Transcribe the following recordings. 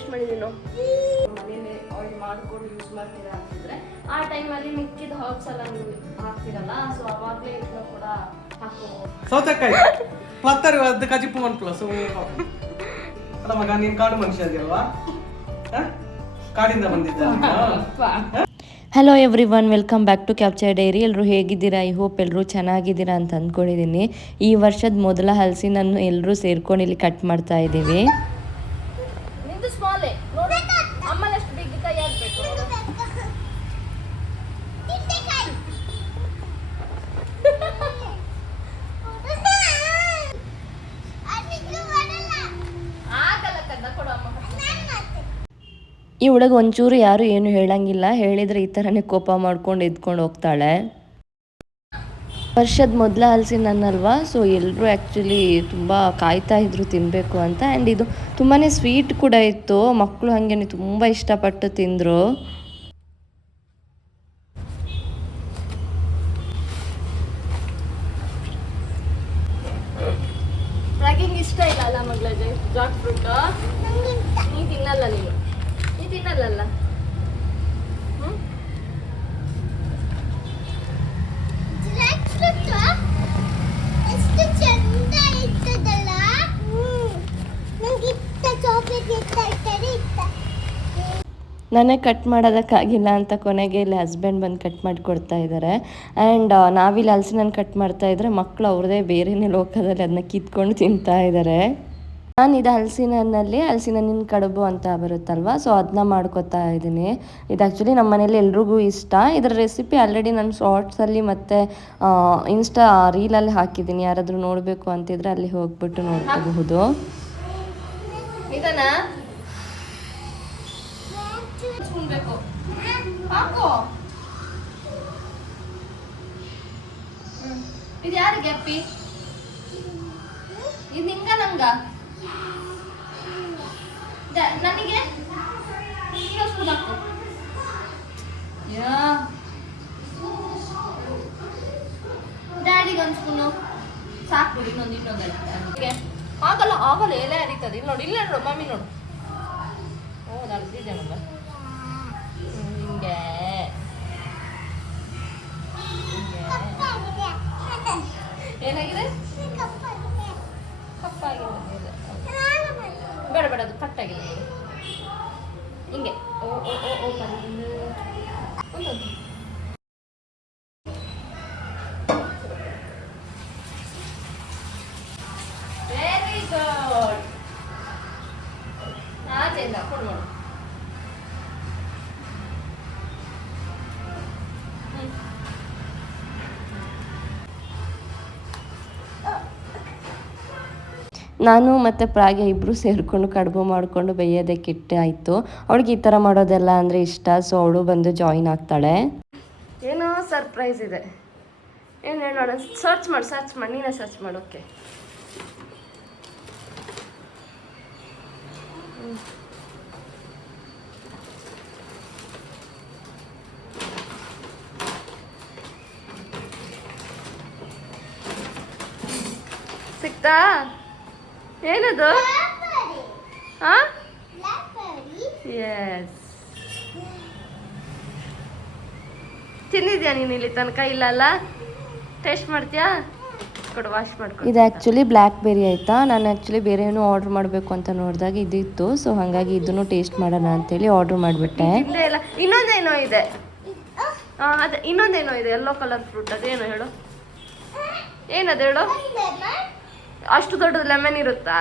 Taste ಮಾಡಿದೀನಿ ಮನೇಲಿ oil ಮಾಡ್ಕೊಂಡು ಯೂಸ್ ಮಾಡ್ತೀರಾ ಅಂತಿದ್ರೆ ಆ ಟೈಮಲ್ಲಿ ಮಿಕ್ಕಿದ ಹರ್ಬ್ಸ್ ಎಲ್ಲ ನೀವು ಹಾಕ್ತಿರಲ್ಲ, ಸೊ ಅವಾಗಲೇ ಇದನ್ನ ಕೂಡ ಹಾಕೋಬಹುದು. ಸೌತೆಕಾಯಿ ಪತ್ತರಿ ಅದು ಕಜಿಪ್ಪು ಒನ್ ಪ್ಲಸ್ ಅಲ್ಲ ಮಗ, ನೀನು ಕಾಡು ಮನುಷ್ಯ ಇದೆಯಲ್ವಾ, ಕಾಡಿಂದ ಬಂದಿದ್ದ. Hello everyone, welcome back to Capture Diary. ಎಲ್ಲರೂ ಹೇಗಿದ್ದೀರಾ? ಐ ಹೋಪ್ ಎಲ್ಲರೂ ಚೆನ್ನಾಗಿದ್ದೀರಾ ಅಂತ ಅಂದ್ಕೊಂಡಿದ್ದೀನಿ. ಈ ವರ್ಷದ ಮೊದಲ ಹಲಸಿನನ್ನು ಎಲ್ಲರೂ ಸೇರ್ಕೊಂಡು ಇಲ್ಲಿ ಕಟ್ ಮಾಡ್ತಾ ಇದ್ದೀವಿ. ಈ ಹುಡುಗ ಒಂಚೂರು ಯಾರು ಏನು ಹೇಳಂಗಿಲ್ಲ, ಹೇಳಿದರೆ ಈ ಥರನೇ ಕೋಪ ಮಾಡ್ಕೊಂಡು ಎದ್ಕೊಂಡು ಹೋಗ್ತಾಳೆ. ವರ್ಷದ ಮೊದಲ ಹಲಸಿನನ್ನಲ್ವಾ, ಸೊ ಎಲ್ಲರೂ ಆ್ಯಕ್ಚುಲಿ ತುಂಬ ಕಾಯ್ತಾ ಇದ್ರು ತಿನ್ನಬೇಕು ಅಂತ. ಆ್ಯಂಡ್ ಇದು ತುಂಬಾ ಸ್ವೀಟ್ ಕೂಡ ಇತ್ತು, ಮಕ್ಕಳು ಹಾಗೇನೆ ತುಂಬ ಇಷ್ಟಪಟ್ಟು ತಿಂದರು. ಇಷ್ಟ ಇಲ್ಲ ಅಲ್ಲ ಮಗಳ ಜಾಕ್ ಫ್ರೂಟ್ ನೀ ತಿನ್ನಲ್ಲ, ನೀನು ತಿನ್ನಲ್ಲ. ನಾನೇ ಕಟ್ ಮಾಡೋದಕ್ಕಾಗಿಲ್ಲ ಅಂತ ಕೊನೆಗೆ ಇಲ್ಲಿ ಹಸ್ಬೆಂಡ್ ಬಂದು ಕಟ್ ಮಾಡಿ ಕೊಡ್ತಾ ಇದ್ದಾರೆ. ಆ್ಯಂಡ್ ನಾವಿಲ್ಲಿ ಹಲಸಿನನ್ನು ಕಟ್ ಮಾಡ್ತಾ ಇದ್ರೆ ಮಕ್ಕಳು ಅವ್ರದ್ದೇ ಬೇರೆನೇ ಲೋಕದಲ್ಲಿ ಅದನ್ನ ಕಿತ್ಕೊಂಡು ತಿಂತಾ ಇದ್ದಾರೆ. ನಾನು ಇದು ಹಲಸಿನನ್ನಿನ ಕಡುಬು ಅಂತ ಬರುತ್ತಲ್ವ, ಸೊ ಅದನ್ನ ಮಾಡ್ಕೊತಾ ಇದ್ದೀನಿ. ಇದು ಆ್ಯಕ್ಚುಲಿ ನಮ್ಮ ಮನೇಲಿ ಎಲ್ರಿಗೂ ಇಷ್ಟ. ಇದರ ರೆಸಿಪಿ ಆಲ್ರೆಡಿ ನಾನು ಶಾರ್ಟ್ಸಲ್ಲಿ ಮತ್ತು ಇನ್ಸ್ಟಾ ರೀಲಲ್ಲಿ ಹಾಕಿದ್ದೀನಿ. ಯಾರಾದರೂ ನೋಡಬೇಕು ಅಂತಿದ್ರೆ ಅಲ್ಲಿ ಹೋಗ್ಬಿಟ್ಟು ನೋಡ್ಕೋಬಹುದು. ಇದು ಯಾರಿಗೆ ಅಪ್ಪಿ? ಇದು ನಿಂಗ ನಂಗ ನನಗೆ ಡ್ಯಾಡಿಗೆ ಒಂದು ಸ್ಪೂನು ಸಾಕು ಬಿಡಿ. ಆಗಲ್ಲ ಆಗಲ್ಲ, ಎಲೆ ಹರಿತದೆ. ಇಲ್ಲಿ ನೋಡಿ, ಇಲ್ಲ ನೋಡು ಮಮ್ಮಿ, ನೋಡು. ಓ ನಡ್ದಿದೆ ಮಗ, ಹಿಂಗೆ ಏನಾಗಿದೆ? ಕಪ್ಪಾಗಿದೆ. ಬೇಡ ಬೇಡ, ಅದು ಕಟ್ಟಾಗಿದೆ ಹಿಂಗೆ. ಓ ಓ ಓ ಓ ಬಂದು ವೆರಿ ಗುಡ್. ಚಂದ ಕೊಡು ನೋಡು. ನಾನು ಮತ್ತು ಪ್ರಾಗ್ಯ ಇಬ್ಬರು ಸೇರಿಕೊಂಡು ಕಡುಬು ಮಾಡಿಕೊಂಡು ಬೇಯೋದಕ್ಕೆ ಇಟ್ಟಾಯಿತು. ಅವಳಿಗೆ ಈ ಥರ ಮಾಡೋದೆಲ್ಲ ಅಂದರೆ ಇಷ್ಟ, ಸೊ ಅವಳು ಬಂದು ಜಾಯಿನ್ ಆಗ್ತಾಳೆ. ಏನೋ ಸರ್ಪ್ರೈಸ್ ಇದೆ. ಏನು ಹೇಳೋಣ? ಸರ್ಚ್ ಮಾಡಿ ನೀನೇ ಸರ್ಚ್ ಮಾಡು. ಓಕೆ, ಸಿಕ್ತಾ? ಏನದು? ಎಸ್. ತಿಂದಿದ್ಯಾ ನೀನು ಇಲ್ಲಿ ತನಕ? ಇಲ್ಲಲ್ಲ, ಟೇಸ್ಟ್ ಮಾಡ್ತೀಯಾ? ಕೊಡು, ವಾಶ್ ಮಾಡ್ಕೊ. ಇದು ಆ್ಯಕ್ಚುಲಿ ಬ್ಲ್ಯಾಕ್ ಬೆರಿ ಆಯಿತಾ. ನಾನು ಆ್ಯಕ್ಚುಲಿ ಬೇರೆ ಏನೋ ಆರ್ಡ್ರ್ ಮಾಡಬೇಕು ಅಂತ ನೋಡಿದಾಗ ಇದಿತ್ತು, ಸೊ ಹಾಗಾಗಿ ಇದನ್ನು ಟೇಸ್ಟ್ ಮಾಡೋಣ ಅಂತೇಳಿ ಆರ್ಡ್ರ್ ಮಾಡಿಬಿಟ್ಟೆ. ಇಲ್ಲ, ಇನ್ನೊಂದೇನೋ ಇದೆ. ಅದೇ ಇನ್ನೊಂದೇನೋ ಇದೆ, ಯೆಲ್ಲೋ ಕಲರ್ ಫ್ರೂಟ್. ಅದೇನೋ ಹೇಳು, ಏನದು ಹೇಳು? ಅಷ್ಟು ದೊಡ್ಡದು ಲೆಮನ್ ಇರುತ್ತಾ?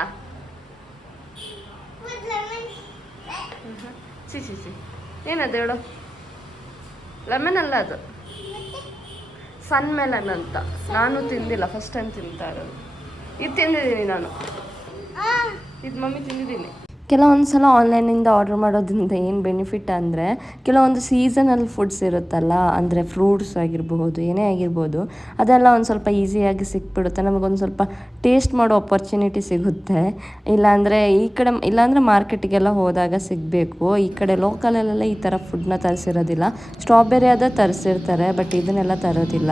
ಸಿ ಏನದು ಹೇಳು? ಲೆಮನ್ ಅಲ್ಲ, ಅದು ಸನ್ ಮೆಲನ್ ಅಂತ. ನಾನು ತಿಂದಿಲ್ಲ, ಫಸ್ಟ್ ಟೈಮ್ ತಿಂತಾ ಇರೋದು. ಇದು ತಿಂದಿದ್ದೀನಿ ನಾನು, ಇದು ಮಮ್ಮಿ ತಿಂದಿದ್ದೀನಿ. ಕೆಲವೊಂದು ಸಲ ಆನ್ಲೈನಿಂದ ಆರ್ಡ್ರ್ ಮಾಡೋದ್ರಿಂದ ಏನು ಬೆನಿಫಿಟ್ ಅಂದರೆ, ಕೆಲವೊಂದು ಸೀಸನಲ್ ಫುಡ್ಸ್ ಇರುತ್ತಲ್ಲ, ಅಂದರೆ ಫ್ರೂಟ್ಸ್ ಆಗಿರಬಹುದು, ಏನೇ ಆಗಿರ್ಬೋದು, ಅದೆಲ್ಲ ಒಂದು ಸ್ವಲ್ಪ ಈಸಿಯಾಗಿ ಸಿಕ್ಬಿಡುತ್ತೆ. ನಮಗೊಂದು ಸ್ವಲ್ಪ ಟೇಸ್ಟ್ ಮಾಡೋ ಆಪರ್ಚುನಿಟಿ ಸಿಗುತ್ತೆ. ಇಲ್ಲಾಂದರೆ ಮಾರ್ಕೆಟಿಗೆಲ್ಲ ಹೋದಾಗ ಸಿಗಬೇಕು. ಈ ಕಡೆ ಲೋಕಲಲ್ಲೆಲ್ಲ ಈ ಥರ ಫುಡ್ನ ತರಿಸಿರೋದಿಲ್ಲ. ಸ್ಟ್ರಾಬೆರಿ ಅದ ತರಿಸಿರ್ತಾರೆ, ಬಟ್ ಇದನ್ನೆಲ್ಲ ತರೋದಿಲ್ಲ.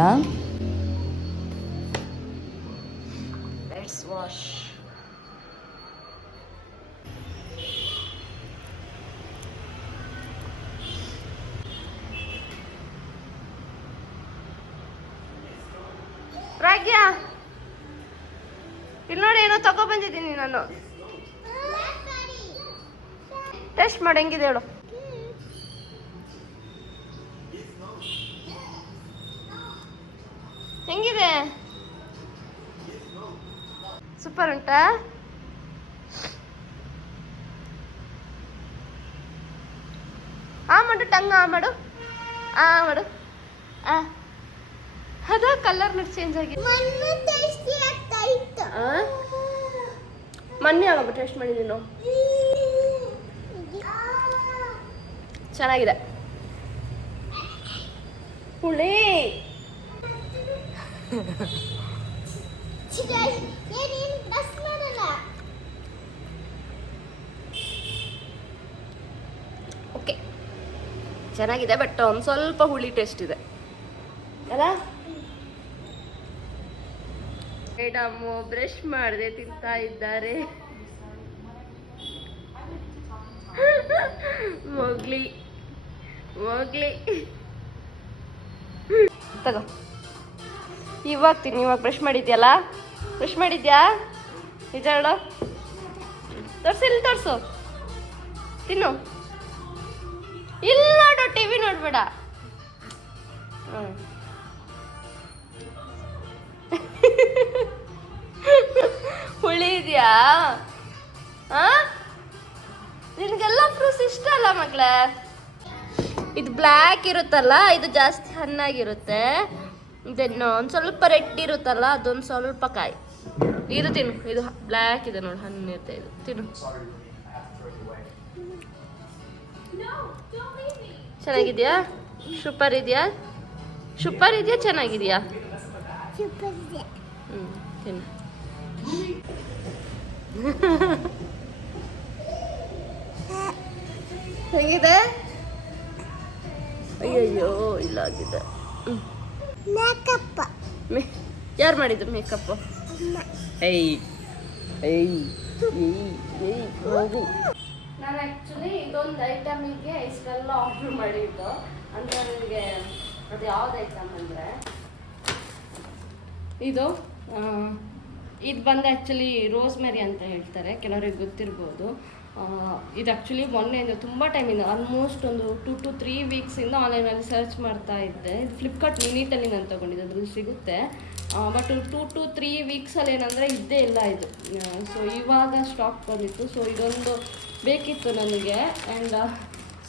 ಏನೋ ತಗೊಬಂದಿದ್ದೀನಿ ನಾನು. ಟೆಸ್ಟ್ ಮಾಡಿ ಹೆಂಗಿದೆ ಹೇಳು. ಹೆಂಗಿದೆ? ಸೂಪರ್ ಉಂಟಾ? ಮಾಡು ಟಂಗ ಮಾಡು. ಮಾಡು. ಅದ ಕಲರ್ ಚೇಂಜ್ ಆಗಿದೆ. ಮೊನ್ನೆ ಯಾವಾಗ ಟೇಸ್ಟ್ ಮಾಡಿದ್ದೀನಿ ನಾವು. ಚೆನ್ನಾಗಿದೆ. ಹುಳಿ ಓಕೆ ಚೆನ್ನಾಗಿದೆ, ಬಟ್ ಒಂದು ಸ್ವಲ್ಪ ಹುಳಿ ಟೇಸ್ಟ್ ಇದೆ ಅಲ್ಲ. ಮೇಡಮ್ಮು ಬ್ರಷ್ ಮಾಡದೆ ತಿಂತಾ ಇದ್ದಾರೆ. ಹೋಗ್ಲಿ ತಗೋ. ಇವಾಗ ತಿನ್ನು. ಇವಾಗ ಬ್ರಷ್ ಮಾಡಿದ್ಯಲ್ಲ? ಬ್ರಷ್ ಮಾಡಿದ್ಯಾ? ನಿಜ ಹೇಳು. ತೋರ್ಸು, ಇಲ್ಲಿ ತೋರ್ಸು. ತಿನ್ನು. ಇಲ್ಲಿ ನೋಡು, ಟಿವಿ ನೋಡ್ಬೇಡ. ಹುಳಿ ಇದೆಯಾ? ನಿನಗೆಲ್ಲ ಫ್ರೂಟ್ಸ್ ಇಷ್ಟ ಅಲ್ಲ ಮಗಳೇ? ಇದು ಬ್ಲ್ಯಾಕ್ ಇರುತ್ತಲ್ಲ, ಇದು ಜಾಸ್ತಿ ಹಣ್ಣಾಗಿರುತ್ತೆ. ಇದನ್ನು ಒಂದು ಸ್ವಲ್ಪ ರೆಡ್ ಇರುತ್ತಲ್ಲ, ಅದೊಂದು ಸ್ವಲ್ಪ ಕಾಯಿ. ಇದು ತಿನ್ನು. ಇದು ಬ್ಲ್ಯಾಕ್ ಇದೆ ನೋಡಿ, ಹಣ್ಣು ಇರುತ್ತೆ. ಇದು ತಿನ್ನು. ಚೆನ್ನಾಗಿದ್ಯಾ? ಸೂಪರ್ ಇದೆಯಾ? ಚೆನ್ನಾಗಿದೆಯಾ? ತಿನ್ನು. ಹೇಗಿದೆ? ಅಯ್ಯಯ್ಯೋ ಇಲ್ಲಾಗಿದೆ. ಯಾರು ಮಾಡಿದ್ರು ಮೇಕಪ್? ನಾನು ಆ್ಯಕ್ಚುಲಿ ಇದೊಂದು ಐಟಮಿಗೆ ಇಷ್ಟೆಲ್ಲ ಆರ್ಡ್ರ್ ಮಾಡಿದ್ದು. ಅಂದರೆ ನನಗೆ ಅದು ಯಾವ್ದು ಐಟಮ್ ಅಂದರೆ ಇದು ಬಂದು ಆ್ಯಕ್ಚುಲಿ ರೋಸ್ಮೆರಿ ಅಂತ ಹೇಳ್ತಾರೆ, ಕೆಲವರಿಗೆ ಗೊತ್ತಿರ್ಬೋದು. ಇದು ಆ್ಯಕ್ಚುಲಿ ಮೊನ್ನೆಯಿಂದ ತುಂಬ ಟೈಮಿಂದ, ಆಲ್ಮೋಸ್ಟ್ ಒಂದು 2 to 3 ವೀಕ್ಸಿಂದ ಆನ್ಲೈನಲ್ಲಿ ಸರ್ಚ್ ಮಾಡ್ತಾ ಇದ್ದೆ. ಇದು ಫ್ಲಿಪ್ಕಾರ್ಟ್ ಮಿನಿಟಲ್ಲಿ ನಾನು ತೊಗೊಂಡಿದ್ದೆ, ಅದ್ರಲ್ಲಿ ಸಿಗುತ್ತೆ. ಬಟ್ 2 to 3 ವೀಕ್ಸಲ್ಲಿ ಏನಂದರೆ ಇದ್ದೇ ಇಲ್ಲ ಇದು. ಸೊ ಇವಾಗ ಸ್ಟಾಕ್ ಬಂದಿತ್ತು. ಸೊ ಇದೊಂದು ಬೇಕಿತ್ತು ನನಗೆ. ಆ್ಯಂಡ್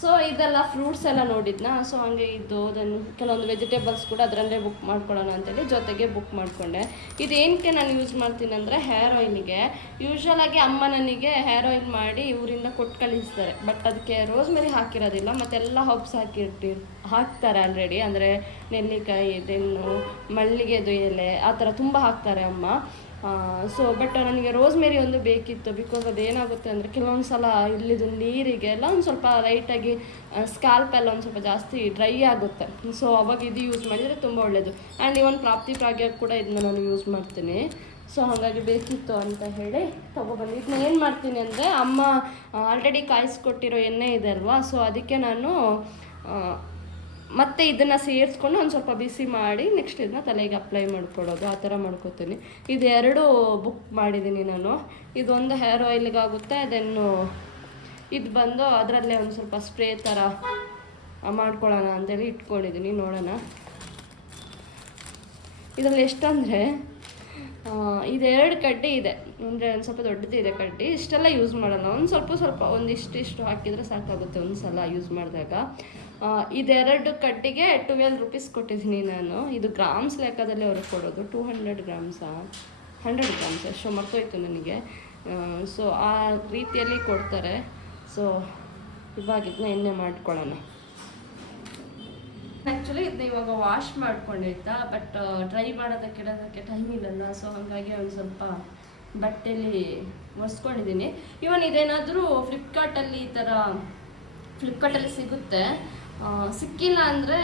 ಸೊ ಇದೆಲ್ಲ ಫ್ರೂಟ್ಸ್ ಎಲ್ಲ ನೋಡಿದ್ನ. ಸೊ ಹಾಗೆ ಇದು ಅದನ್ನು ಕೆಲವೊಂದು ವೆಜಿಟೇಬಲ್ಸ್ ಕೂಡ ಅದರಲ್ಲೇ ಬುಕ್ ಮಾಡ್ಕೊಳ್ಳೋಣ ಅಂತೇಳಿ ಜೊತೆಗೆ ಬುಕ್ ಮಾಡಿಕೊಂಡೆ. ಇದೇನಕ್ಕೆ ನಾನು ಯೂಸ್ ಮಾಡ್ತೀನಿ ಅಂದರೆ ಹೇರ್ ಆಯಿಲಿಗೆ. ಯೂಶ್ವಲಾಗಿ ಅಮ್ಮ ನನಗೆ ಹೇರ್ ಆಯಿಲ್ ಮಾಡಿ ಊರಿಂದ ಕೊಟ್ಟು ಕಳಿಸ್ತಾರೆ. ಬಟ್ ಅದಕ್ಕೆ ರೋಸ್ಮೆರಿ ಹಾಕಿರೋದಿಲ್ಲ, ಮತ್ತೆಲ್ಲ ಹಬ್ಸ್ ಹಾಕ್ತಾರೆ ಆಲ್ರೆಡಿ. ಅಂದರೆ ನೆಲ್ಲಿಕಾಯಿ, ಇದನ್ನು ಮಲ್ಲಿಗೆದು ಎಲೆ, ಆ ಥರ ತುಂಬ ಹಾಕ್ತಾರೆ ಅಮ್ಮ. ಸೊ ಬಟ್ ನನಗೆ ರೋಸ್ಮೆರಿ ಒಂದು ಬೇಕಿತ್ತು. ಬಿಕಾಸ್ ಅದೇನಾಗುತ್ತೆ ಅಂದರೆ ಕೆಲವೊಂದು ಸಲ ಇಲ್ಲಿದು ನೀರಿಗೆ ಎಲ್ಲ ಒಂದು ಸ್ವಲ್ಪ ಲೈಟಾಗಿ ಸ್ಕ್ಯಾಲ್ಪೆಲ್ಲ ಒಂದು ಸ್ವಲ್ಪ ಜಾಸ್ತಿ ಡ್ರೈ ಆಗುತ್ತೆ. ಸೊ ಅವಾಗ ಇದು ಯೂಸ್ ಮಾಡಿದರೆ ತುಂಬ ಒಳ್ಳೆಯದು. ಆ್ಯಂಡ್ ಇವನ್ ಪ್ರಾಪ್ತಿ ಪ್ರಾಗ್ಯಕ್ಕೆ ಕೂಡ ಇದನ್ನ ನಾನು ಯೂಸ್ ಮಾಡ್ತೀನಿ. ಸೊ ಹಾಗಾಗಿ ಬೇಕಿತ್ತು ಅಂತ ಹೇಳಿ ತೊಗೊಬಂದು ಇದನ್ನ ಏನು ಮಾಡ್ತೀನಿ ಅಂದರೆ, ಅಮ್ಮ ಆಲ್ರೆಡಿ ಕಾಯಿಸ್ಕೊಟ್ಟಿರೋ ಎಣ್ಣೆ ಇದೆ ಅಲ್ವಾ, ಸೊ ಅದಕ್ಕೆ ನಾನು ಮತ್ತು ಇದನ್ನು ಸೇರಿಸ್ಕೊಂಡು ಒಂದು ಸ್ವಲ್ಪ ಬಿಸಿ ಮಾಡಿ ನೆಕ್ಸ್ಟ್ ಇದನ್ನ ತಲೆಗೆ ಅಪ್ಲೈ ಮಾಡ್ಕೊಳ್ಳೋದು, ಆ ಥರ ಮಾಡ್ಕೋತೀನಿ. ಇದೆರಡು ಬುಕ್ ಮಾಡಿದ್ದೀನಿ ನಾನು. ಇದೊಂದು ಹೇರ್ ಆಯಿಲ್ಗಾಗುತ್ತೆ, ಅದನ್ನು ಇದು ಬಂದು ಅದರಲ್ಲೇ ಒಂದು ಸ್ವಲ್ಪ ಸ್ಪ್ರೇ ಥರ ಮಾಡ್ಕೊಳ್ಳೋಣ ಅಂತೇಳಿ ಇಟ್ಕೊಂಡಿದ್ದೀನಿ. ನೋಡೋಣ ಇದರಲ್ಲಿ ಎಷ್ಟಂದರೆ ಇದೆರಡು ಕಡ್ಡಿ ಇದೆ. ಅಂದರೆ ಒಂದು ಸ್ವಲ್ಪ ದೊಡ್ಡದಿದೆ ಕಡ್ಡಿ. ಇಷ್ಟೆಲ್ಲ ಯೂಸ್ ಮಾಡೋಲ್ಲ, ಒಂದು ಸ್ವಲ್ಪ ಒಂದಿಷ್ಟು ಹಾಕಿದರೆ ಸಾಕಾಗುತ್ತೆ ಒಂದು ಸಲ ಯೂಸ್ ಮಾಡಿದಾಗ. ಇದೆರಡು ಕಡ್ಡಿಗೆ 12 ರೂಪೀಸ್ ಕೊಟ್ಟಿದ್ದೀನಿ ನಾನು. ಇದು ಗ್ರಾಮ್ಸ್ ಲೆಕ್ಕದಲ್ಲಿ ಅವ್ರಿಗೆ ಕೊಡೋದು. 200 ಗ್ರಾಮ್ಸಾ 100 ಗ್ರಾಮ್ಸ್ ಅಷ್ಟು ಮರ್ತೋಯ್ತು ನನಗೆ. ಸೊ ಆ ರೀತಿಯಲ್ಲಿ ಕೊಡ್ತಾರೆ. ಸೊ ಇವಾಗ ಇದನ್ನ ಎಣ್ಣೆ ಮಾಡ್ಕೊಳ್ಳೋಣ. ಆ್ಯಕ್ಚುಲಿ ಇದನ್ನ ಇವಾಗ ವಾಶ್ ಮಾಡ್ಕೊಂಡಿದ್ದ, ಬಟ್ ಡ್ರೈ ಮಾಡೋದಕ್ಕೆ ಇಡೋದಕ್ಕೆ ಟೈಮ್ ಇಲ್ಲಲ್ಲ. ಸೊ ಹಾಗಾಗಿ ಒಂದು ಸ್ವಲ್ಪ ಬಟ್ಟೆಯಲ್ಲಿ ಒರೆಸ್ಕೊಂಡಿದ್ದೀನಿ. ಇವನ್ ಇದೇನಾದರೂ ಫ್ಲಿಪ್ಕಾರ್ಟಲ್ಲಿ ಈ ಥರ ಫ್ಲಿಪ್ಕಾರ್ಟಲ್ಲಿ ಸಿಗುತ್ತೆ. ಸಿಕ್ಕಿಲ್ಲ ಅಂದರೆ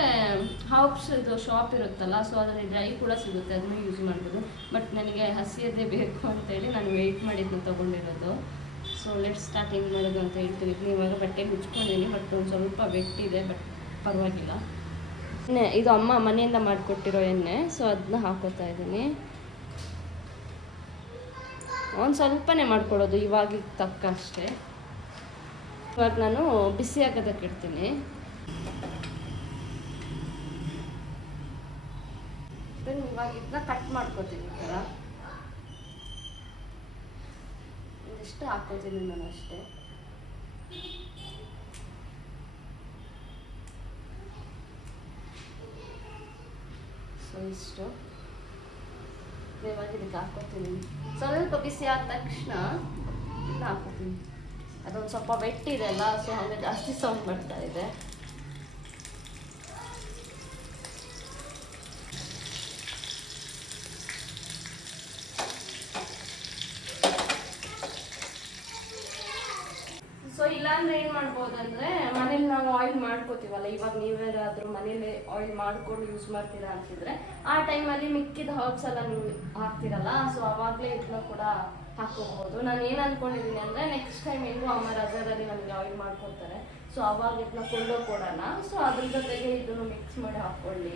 ಹಾಪ್ಸ್ ಇದು ಶಾಪ್ ಇರುತ್ತಲ್ಲ, ಸೊ ಅದರಲ್ಲಿ ಡ್ರೈ ಕೂಡ ಸಿಗುತ್ತೆ, ಅದನ್ನು ಯೂಸ್ ಮಾಡ್ಬೋದು. ಬಟ್ ನನಗೆ ಹಸಿಯದೇ ಬೇಕು ಅಂತೇಳಿ ನಾನು ವೆಯ್ಟ್ ಮಾಡಿದ್ನ ತೊಗೊಂಡಿರೋದು. ಸೊ ಲೆಟ್ ಸ್ಟಾರ್ಟ್ ಹೆಂಗೆ ಮಾಡೋದು ಅಂತ ಹೇಳ್ತೀನಿ. ಇವಾಗ ಬಟ್ಟೆಗೆ ಮುಚ್ಕೊಂಡಿದ್ದೀನಿ, ಬಟ್ ಒಂದು ಸ್ವಲ್ಪ ಬೆಟ್ಟಿದೆ, ಬಟ್ ಪರವಾಗಿಲ್ಲ. ಇದು ಅಮ್ಮ ಮನೆಯಿಂದ ಮಾಡಿಕೊಟ್ಟಿರೋ ಎಣ್ಣೆ. ಸೊ ಅದನ್ನ ಹಾಕೋತಾ ಇದ್ದೀನಿ. ಒಂದು ಸ್ವಲ್ಪನೇ ಮಾಡ್ಕೊಳ್ಳೋದು ಇವಾಗ ತಕ್ಕ ಅಷ್ಟೇ. ಇವಾಗ ನಾನು ಬಿಸಿ ಆಗೋದಕ್ಕೆ ಇಡ್ತೀನಿ. ಇವಾಗ ಇದನ್ನ ಕಟ್ ಮಾಡ್ಕೋತೀನಿ ಈ ಥರ. ಒಂದಿಷ್ಟು ಹಾಕೋತೀನಿ ನಾನು ಅಷ್ಟೇ. ಸೊ ಇಷ್ಟು ಇವಾಗ ಇದಕ್ಕೆ ಹಾಕೋತೀನಿ. ಸ್ವಲ್ಪ ಬಿಸಿ ಆದ ತಕ್ಷಣ ಇದನ್ನ ಹಾಕೋತೀನಿ. ಅದೊಂದು ಸ್ವಲ್ಪ ವೆಟ್ ಇದೆ ಅಲ್ಲ, ಸೊ ಹಾಗೆ ಜಾಸ್ತಿ ಸೌಂಡ್ ಬರ್ತಾ ಇದೆ. ಸೊ ಇಲ್ಲಾಂದ್ರೆ ಏನು ಮಾಡ್ಬೋದು ಅಂದರೆ ಮನೇಲಿ ನಾವು ಆಯಿಲ್ ಮಾಡ್ಕೋತೀವಲ್ಲ, ಇವಾಗ ನೀವೇನಾದರೂ ಮನೇಲಿ ಆಯಿಲ್ ಮಾಡ್ಕೊಂಡು ಯೂಸ್ ಮಾಡ್ತೀರಾ ಅಂತಿದ್ರೆ ಆ ಟೈಮಲ್ಲಿ ಮಿಕ್ಕಿದ ಹರ್ಬ್ಸ್ ಎಲ್ಲ ನೀವು ಹಾಕ್ತಿರಲ್ಲ, ಸೊ ಅವಾಗಲೇ ಇದನ್ನ ಕೂಡ ಹಾಕೋಬಹುದು. ನಾನು ಏನು ಅಂದ್ಕೊಂಡಿದ್ದೀನಿ ಅಂದರೆ ನೆಕ್ಸ್ಟ್ ಟೈಮ್ ಹೆಂಗೂ ಅಮ್ಮ ರಜಾದಲ್ಲಿ ನನಗೆ ಆಯಿಲ್ ಮಾಡ್ಕೊಡ್ತಾರೆ, ಸೊ ಅವಾಗ ಇದನ್ನ ಕೊಂಡೋಗ್ಕೊಡೋಣ. ಸೊ ಅದ್ರ ಜೊತೆಗೆ ಇದನ್ನು ಮಿಕ್ಸ್ ಮಾಡಿ ಹಾಕ್ಕೊಳ್ಳಿ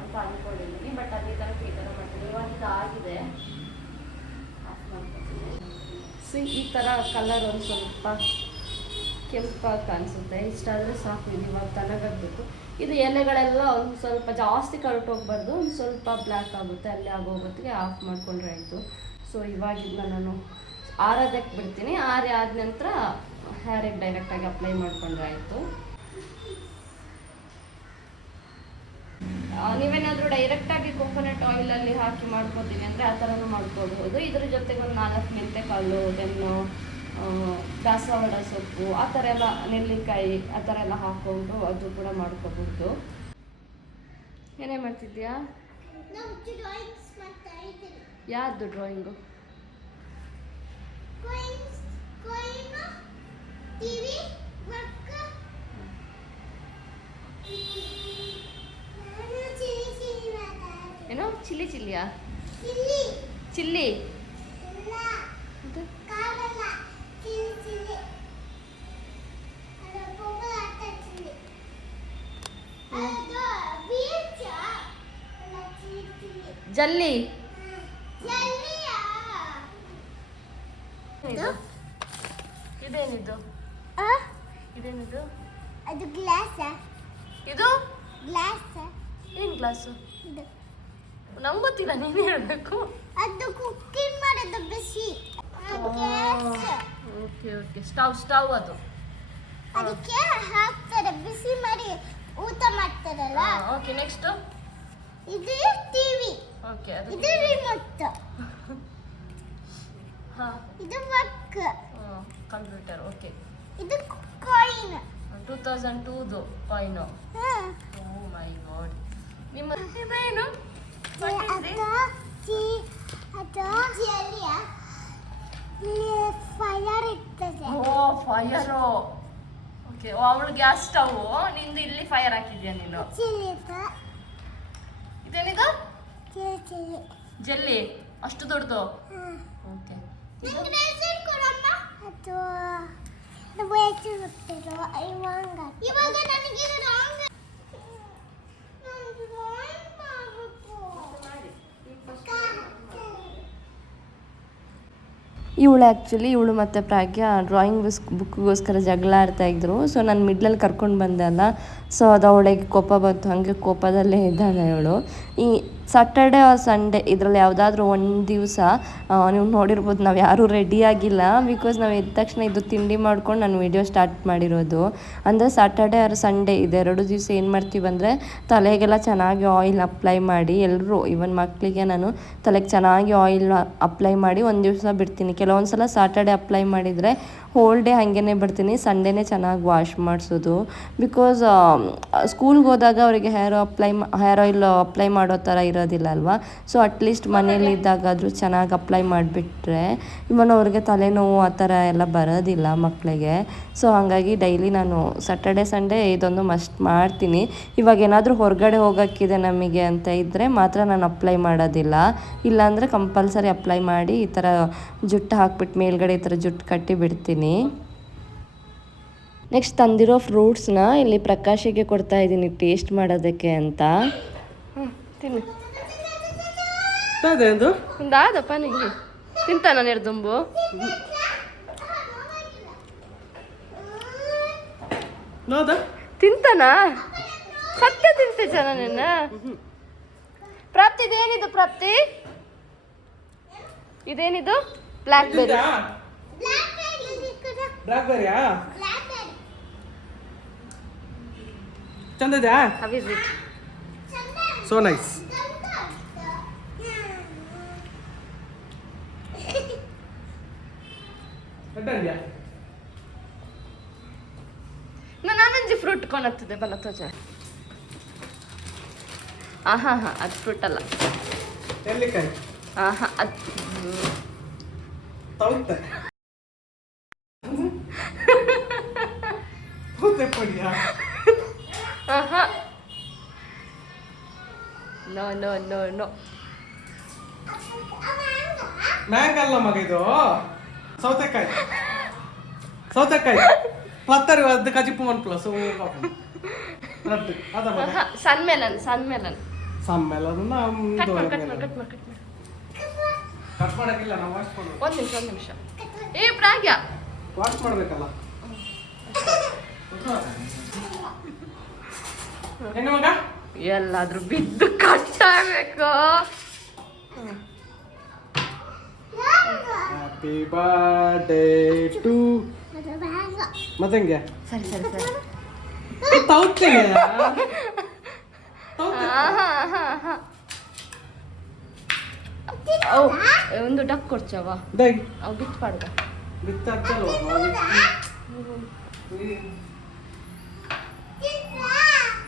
ಅಂತ ಅಂದ್ಕೊಂಡಿದ್ದೀನಿ. ಬಟ್ ಅದೇ ಥರಕ್ಕೆ ಈ ಥರ ಮಾಡ್ತೀನಿ. ಇವಾಗ ಇದಾಗಿದೆ, ಆಫ್ ಮಾಡ್ಕೊತೀನಿ. ಸೊ ಈ ಥರ ಕಲರ್ ಒಂದು ಸ್ವಲ್ಪ ಕೆಂಪಾಗಿ ಕಾಣಿಸುತ್ತೆ. ಇಷ್ಟಾದರೆ ಸಾಕು. ಇದು ಇವಾಗ ತನಗಾಗಬೇಕು. ಇದು ಎಲೆಗಳೆಲ್ಲ ಒಂದು ಸ್ವಲ್ಪ ಜಾಸ್ತಿ ಕರಟೋಗ್ಬಾರ್ದು, ಒಂದು ಸ್ವಲ್ಪ ಬ್ಲ್ಯಾಕ್ ಆಗುತ್ತೆ, ಅಲ್ಲಿ ಆಗೋಗೊತ್ತಿಗೆ ಆಫ್ ಮಾಡಿಕೊಂಡ್ರೆ ಆಯಿತು. ಸೊ ಇವಾಗ ಇದನ್ನ ನಾನು ಆರೋದಕ್ಕೆ ಬಿಡ್ತೀನಿ. ಆರಿ ಆದ ನಂತರ ಹೇರಿಗೆ ಡೈರೆಕ್ಟಾಗಿ ಅಪ್ಲೈ ಮಾಡಿಕೊಂಡ್ರೆ ಆಯಿತು. ನೀವೇನಾದರೂ ಡೈರೆಕ್ಟಾಗಿ ಕೊಕೊನಟ್ ಆಯಿಲಲ್ಲಿ ಹಾಕಿ ಮಾಡ್ಕೋತೀನಿ ಅಂದರೆ ಆ ಥರನೂ ಮಾಡ್ಕೋಬಹುದು. ಇದ್ರ ಜೊತೆಗೆ ಒಂದು 4 ಮೆಂತೆಕಾಳು, ದೆನ್ನು ದಾಸವಾಳ ಸೊಪ್ಪು, ಆ ಥರ ಎಲ್ಲ, ನೆಲ್ಲಿಕಾಯಿ ಆ ಥರ ಎಲ್ಲ ಹಾಕ್ಕೊಂಡು ಅದು ಕೂಡ ಮಾಡ್ಕೋಬಹುದು. ಏನೇ ಮಾಡ್ತಿದ್ಯಾ? ಯಾರ್ದು ಡ್ರಾಯಿಂಗು? ಏನೋ ಚಿಲ್ಲಿ ಚಿಲ್ಲಿಯಾ? ಚಿಲ್ಲಿ ಜಲ್ಲಿ. ಇದೇನಿದು? ಇದೇನಿದು? ಅದು ಗ್ಲಾಸ್. ಇದು ಗ್ಲಾಸ್. ಏನು ಗ್ಲಾಸು? ನಂಗೆ ಗೊತ್ತಿಲ್ಲ, ನೀನು ಹೇಳಬೇಕು. ಅದು ಕುಕ್ಕಿಂಗ್ ಮಾಡೋದು ಬಿಸಿ. ಓಕೆ ಓಕೆ, ಸ್ಟವ್ ಅದು. ಅದಕ್ಕೆ ಹಾಕ್ತಾರೆ, ಬಿಸಿ ಮಾಡಿ ಊಟ ಮಾಡ್ತಾರಲ್ಲ. ಓಕೆ, ನೆಕ್ಸ್ಟ್ ಇದು ಟಿವಿ. ಓಕೆ, ಇದು ರಿಮೋಟ್. ಹಾಂ, ಇದು ವರ್ಕ್. ಕಂಪ್ಯೂಟರ್. ಓಕೆ, ಇದು ಕಾಯಿನ್. 2002ದು ಕಾಯಿನು. ಓ ಮೈ ಗಾಡ್. ನಿಮ್ಮ ಇದೇನು? ಫೈರ್ ಇರ್ತದೆ. ಓ ಫೈರು. ಓಕೆ, ಅವಳು ಗ್ಯಾಸ್ ಸ್ಟವ್, ನಿಂದು ಇಲ್ಲಿ ಫೈರ್ ಹಾಕಿದ್ಯಾ ನೀನು? ಇದೇನಿದು? ಜಲ್ಲಿ. ಅಷ್ಟು ದೊಡ್ಡದು? ಓಕೆ. ಇವಾಗ ನನಗೆ ಇವಳು ಮತ್ತು ಪ್ರಾಗ್ಯ ಡ್ರಾಯಿಂಗ್ ಬುಕ್ಗೋಸ್ಕರ ಜಗಳ ಆಡ್ತಾಯಿದ್ರು. ಸೊ ನಾನು ಮಿಡ್ಲಲ್ಲಿ ಕರ್ಕೊಂಡು ಬಂದೆ ಅಲ್ಲ, ಸೊ ಅದು ಅವಳಿಗೆ ಕೋಪ ಬಂತು. ಹಾಗೆ ಕೋಪದಲ್ಲೇ ಇದ್ದಾಳೆ ಇವಳು. ಈ ಸ್ಯಾಟರ್ಡೆ ಆರ್ ಸಂಡೇ ಇದರಲ್ಲಿ ಯಾವುದಾದ್ರೂ ಒಂದು ದಿವಸ ನೀವು ನೋಡಿರ್ಬೋದು, ನಾವು ಯಾರೂ ರೆಡಿಯಾಗಿಲ್ಲ. ಬಿಕಾಸ್ ನಾವು ಎದ್ದ ತಕ್ಷಣ ಇದು ತಿಂಡಿ ಮಾಡ್ಕೊಂಡು ನಾನು ವಿಡಿಯೋ ಸ್ಟಾರ್ಟ್ ಮಾಡಿರೋದು. ಅಂದರೆ ಸ್ಯಾಟರ್ಡೆ ಆರ್ ಸಂಡೇ ಇದೆರಡು ದಿವಸ ಏನು ಮಾಡ್ತೀವಿ ಅಂದರೆ ತಲೆಗೆಲ್ಲ ಚೆನ್ನಾಗಿ ಆಯಿಲ್ ಅಪ್ಲೈ ಮಾಡಿ, ಎಲ್ಲರೂ ಈವನ್ ಮಕ್ಕಳಿಗೆ ನಾನು ತಲೆಗೆ ಚೆನ್ನಾಗಿ ಆಯಿಲ್ ಅಪ್ಲೈ ಮಾಡಿ ಒಂದು ದಿವಸ ಬಿಡ್ತೀನಿ. ಕೆಲವೊಂದು ಸಲ ಸ್ಯಾಟರ್ಡೆ ಅಪ್ಲೈ ಮಾಡಿದರೆ ಹೋಲ್ ಡೇ ಹಾಗೇ ಬಿಡ್ತೀನಿ. ಸಂಡೇನೇ ಚೆನ್ನಾಗಿ ವಾಶ್ ಮಾಡಿಸೋದು. ಬಿಕಾಸ್ ಸ್ಕೂಲ್ಗೆ ಹೋದಾಗ ಅವರಿಗೆ ಹೇರ್ ಆಯಿಲ್ ಅಪ್ಲೈ ಮಾಡೋ ಥರ ಇರೋದಿಲ್ಲ ಅಲ್ವಾ. ಸೊ ಅಟ್ಲೀಸ್ಟ್ ಮನೇಲಿ ಇದ್ದಾಗಾದರೂ ಚೆನ್ನಾಗಿ ಅಪ್ಲೈ ಮಾಡಿಬಿಟ್ರೆ ಇವನ್ ಅವ್ರಿಗೆ ತಲೆನೋವು ಆ ಥರ ಎಲ್ಲ ಬರೋದಿಲ್ಲ ಮಕ್ಕಳಿಗೆ. ಸೊ ಹಾಗಾಗಿ ಡೈಲಿ ನಾನು ಸ್ಯಾಟರ್ಡೆ ಸಂಡೇ ಇದೊಂದು ಮಸ್ಟ್ ಮಾಡ್ತೀನಿ. ಇವಾಗ ಏನಾದರೂ ಹೊರಗಡೆ ಹೋಗೋಕ್ಕಿದೆ ನಮಗೆ ಅಂತ ಇದ್ದರೆ ಮಾತ್ರ ನಾನು ಅಪ್ಲೈ ಮಾಡೋದಿಲ್ಲ. ಇಲ್ಲಾಂದರೆ ಕಂಪಲ್ಸರಿ ಅಪ್ಲೈ ಮಾಡಿ ಈ ಥರ ಜುಟ್ಟು ಹಾಕ್ಬಿಟ್ಟು ಮೇಲ್ಗಡೆ ಈ ಥರ ಜುಟ್ಟು ಕಟ್ಟಿ ಬಿಡ್ತೀನಿ. ನೆಕ್ಸ್ಟ್ ತಂದಿರೋ ಫ್ರೂಟ್ಸ್ನ ಇಲ್ಲಿ ಪ್ರಕಾಶಿಗೆ ಕೊಡ್ತಾ ಇದ್ದೀನಿ ಟೇಸ್ಟ್ ಮಾಡೋದಕ್ಕೆ ಅಂತ. ತಿನ್ನು. ಅದೇನು ಒಂದಾದಪ್ಪ ನಿಂಗೆ. ತಿಂತಾನ ನಿರ್ದುಂಬು? ಹೌದಾ? ತಿಂತಾನ? ಸತ್ಯ ತಿಂತೆ ಜನ ನಿನ್ನ? ಪ್ರಾಪ್ತಿ ಇದೇನಿದು ಪ್ರಾಪ್ತಿ? ಇದೇನಿದು? ಬ್ಲ್ಯಾಕ್ಬೆರಿ. ಬ್ಲಾಕ್ಬೆರಿಯಾ? ಚಂದ ಇದೆಯಾ? How is it? So nice. ನಾನೊಂಜಿ ಫ್ರೂಟ್ ಕೊನತ್ತಿದೆ ಬಲ ತೋಜ. ಆಹಾ ಹಾ ಅದು ಫ್ರೂಟ್ ಅಲ್ಲ. ನೆಲ್ಲಿಕಾಯಿ. ಆಹಾ ಅದು ತೌತೆ. ತೌತೆ ಪಡಿಯಾ? ಆಹಾ ನೋ ನೋ ನೋ ನೋ. ಮ್ಯಾಂಗ್ ಅಲ್ಲ ಮಗ ಇದು, ಸೌತೆಕಾಯಿ. ಸೌತೆಕಾಯಿ ಪ್ಲತ್ತರಿ ಅದು ಕಜಿಪ್ಪು ಒನ್ ಪ್ಲಸ್ ಅದ ಮಗ. ಸನ್ಮೆಲನ್ ಸನ್ಮೆಲನ್. ಸಮ್ಮೇಳನ ಕಟ್ ಮಾಡಿ ಕಟ್ ಮಾಡಿ ಕಟ್ ಮಾಡಿ ಕಟ್ ಮಾಡಿ. ಕಟ್ ಮಾಡಕ್ಕಿಲ್ಲ, ನಾವು ವಾಶ್ ಮಾಡ್ಬೇಕು. ಒಂದು ನಿಮಿಷ ಒಂದು ನಿಮಿಷ. ಏ ಪ್ರಾಗ್ಯ ವಾಶ್ ಮಾಡ್ಬೇಕಲ್ಲ. ಹೆಂಗ ಮಗ? ಎಲ್ಲಾದ್ರೂ ಬಿದ್ದು ಕಟ್ಟಾಗಬೇಕು. Happy birthday to. ಮತ್ತೆ ಹೆಂಗೆ? ಸರಿ ಸರಿ ಸರಿ. ತೌತೆ. ಆಹಾ ಆಹಾ ಆಹಾ. ಓ ಒಂದು ಡಕ್ ಕೊಡ್ಚವ ದೈ ಅವು ಬಿತ್ತು ಪಾಡ್ದ ಬಿತ್ತ ಚಲೋ.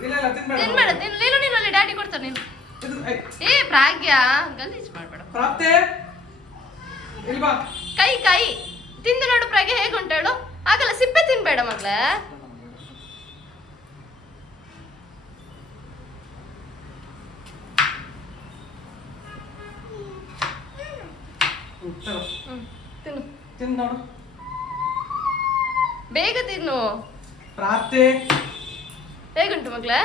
ಇಲ್ಲ ಇಲ್ಲ ತಿನ್ಬೇಡ. ತಿನ್ಬೇಡ ನೀನು ನೀನು ಅಲ್ಲಿ ಡ್ಯಾಡಿ ಕೊಡ್ತಾರೆ ನೀನು. ಏ ಪ್ರಾಗ್ಯ ಗಲೀಜ್ ಮಾಡ್ಬೇಡ. ಪ್ರಾಪ್ತೆ ಇಲ್ವಾ? ಕೈ ಕೈ ತಿಂದು ನೋಡು ಪ್ರಾಗ್ಯ ಹೇಗುಂಟು ಹೇಳು. ಆಗಲ್ಲ ಸಿಪ್ಪೆ ತಿನ್ಬೇಡ ಮಗ್ಳೇ. ತಿನ್ನು ತಿನ್ ನೋಡು. ಬೇಗ ತಿನ್ನು. ಪ್ರಾಪ್ತೆ ಹೇಗುಂಟು ಮಗ್ಳೇ?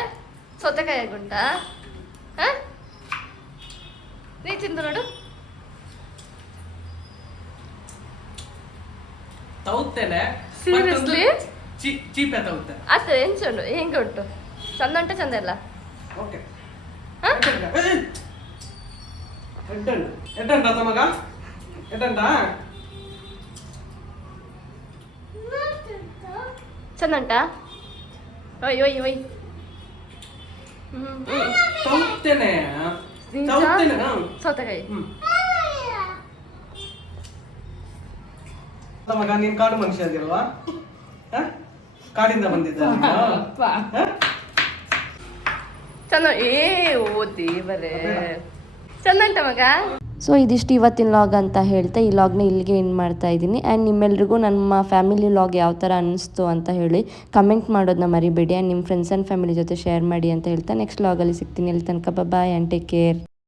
ಸೌತೆಕಾಯಿ ಹೇಗುಂಟಾ? ಹ ನೀ ತಿಂದು ನೋಡು. ತೌತೆನೆ. Seriously? ಚೀಪೆ ತೌತೆ. ಅತ್ತ ಎಂಚುಂಡು ಹೆಂಗೆ ಉಂಟು? ಚಂದ ಉಂಟ ಚಂದ ಇಲ್ಲ? ಓಕೆ. ಹ? ಎಡ್ಡಂಡ ಮಗ? ಎಡ್ಡಂಡ? ಚಂದ ಉಂಟಾ? ಒಯ್ ಒಯ್ ಒಯ್. ತೌತೆನೆ. ನಿಜ? ತೌತೆನೆ. ಸೌತೆಕಾಯಿ. ಮಗ ನೀನ್ ಕಾಡು ಮನುಷ್ಯ ಅದಿಲ್ವಾ? ಕಾಡಿಂದ ಬಂದಿದ್ದ. ಚಂದ. ಏ ಓ ದೇವರೇ, ಚಂದ ಉಂಟ ಮಗ? ಸೊ ಇದಿಷ್ಟು ಇವತ್ತಿನ ಲಾಗ್ ಅಂತ ಹೇಳ್ತಾ ಈ ಲಾಗ್ನ ಇಲ್ಲಿಗೆ ಎಂಡ್ ಮಾಡ್ತಾ ಇದ್ದೀನಿ. ಆ್ಯಂಡ್ ನಿಮ್ಮೆಲ್ರಿಗೂ ನಮ್ಮ ಫ್ಯಾಮಿಲಿ ಲಾಗ್ ಯಾವ ಥರ ಅನ್ನಿಸ್ತು ಅಂತ ಹೇಳಿ ಕಮೆಂಟ್ ಮಾಡೋದನ್ನ ಮರಿಬೇಡಿ. ಆ್ಯಂಡ್ ನಿಮ್ಮ ಫ್ರೆಂಡ್ಸ್ ಆ್ಯಂಡ್ ಫ್ಯಾಮಿಲಿ ಜೊತೆ ಶೇರ್ ಮಾಡಿ ಅಂತ ಹೇಳ್ತಾ ನೆಕ್ಸ್ಟ್ ಲಾಗಲ್ಲಿ ಸಿಗ್ತೀನಿ. ಅಲ್ಲಿ ತನಕ ಬಾಯ್ ಆ್ಯಂಡ್ ಟೇಕ್ ಕೇರ್.